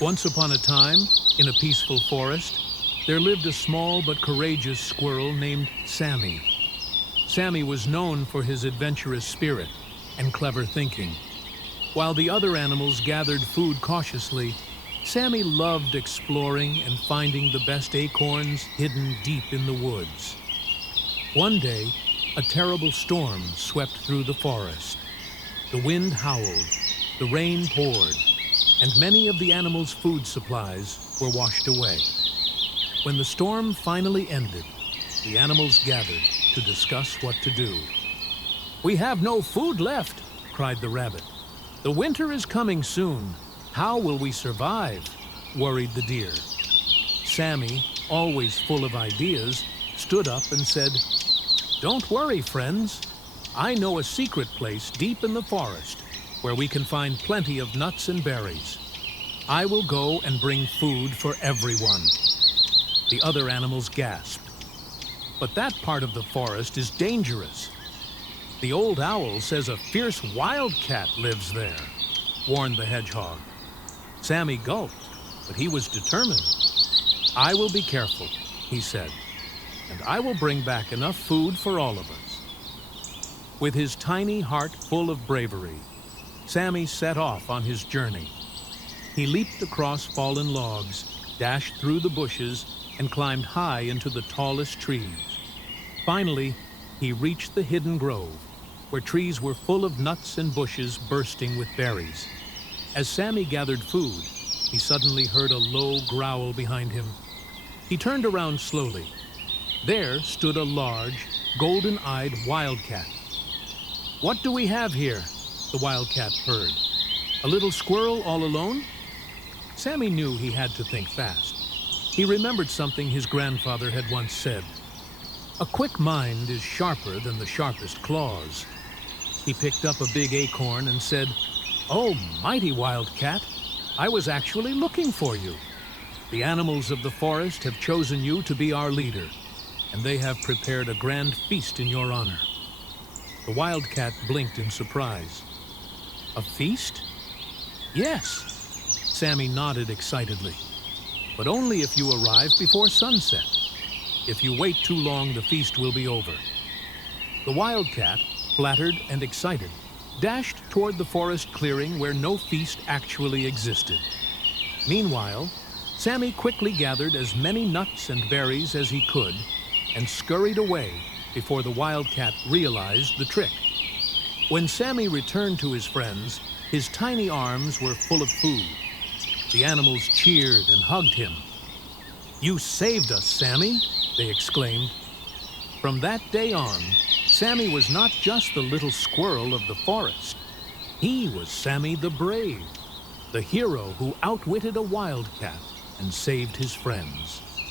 Once upon a time, in a peaceful forest, there lived a small but courageous squirrel named Sammy. Sammy was known for his adventurous spirit and clever thinking. While the other animals gathered food cautiously, Sammy loved exploring and finding the best acorns hidden deep in the woods. One day, a terrible storm swept through the forest. The wind howled, the rain poured, and many of the animals' food supplies were washed away. When the storm finally ended, the animals gathered to discuss what to do. "We have no food left," cried the rabbit. "The winter is coming soon. How will we survive?" worried the deer. Sammy, always full of ideas, stood up and said, "Don't worry, friends. I know a secret place deep in the forest where we can find plenty of nuts and berries. I will go and bring food for everyone." The other animals gasped. "But that part of the forest is dangerous. The old owl says a fierce wildcat lives there," warned the hedgehog. Sammy gulped, but he was determined. "I will be careful," he said, "and I will bring back enough food for all of us." With his tiny heart full of bravery, Sammy set off on his journey. He leaped across fallen logs, dashed through the bushes, and climbed high into the tallest trees. Finally, he reached the hidden grove, where trees were full of nuts and bushes bursting with berries. As Sammy gathered food, he suddenly heard a low growl behind him. He turned around slowly. There stood a large, golden-eyed wildcat. "What do we have here?" the wildcat purred. "A little squirrel all alone?" Sammy knew he had to think fast. He remembered something his grandfather had once said. "A quick mind is sharper than the sharpest claws." He picked up a big acorn and said, "Oh, mighty wildcat, I was actually looking for you. The animals of the forest have chosen you to be our leader, and they have prepared a grand feast in your honor." The wildcat blinked in surprise. "A feast?" "Yes," Sammy nodded excitedly. "But only if you arrive before sunset. If you wait too long, the feast will be over." The wildcat, flattered and excited, dashed toward the forest clearing where no feast actually existed. Meanwhile, Sammy quickly gathered as many nuts and berries as he could and scurried away before the wildcat realized the trick. When Sammy returned to his friends, his tiny arms were full of food. The animals cheered and hugged him. "You saved us, Sammy," they exclaimed. From that day on, Sammy was not just the little squirrel of the forest. He was Sammy the Brave, the hero who outwitted a wildcat and saved his friends.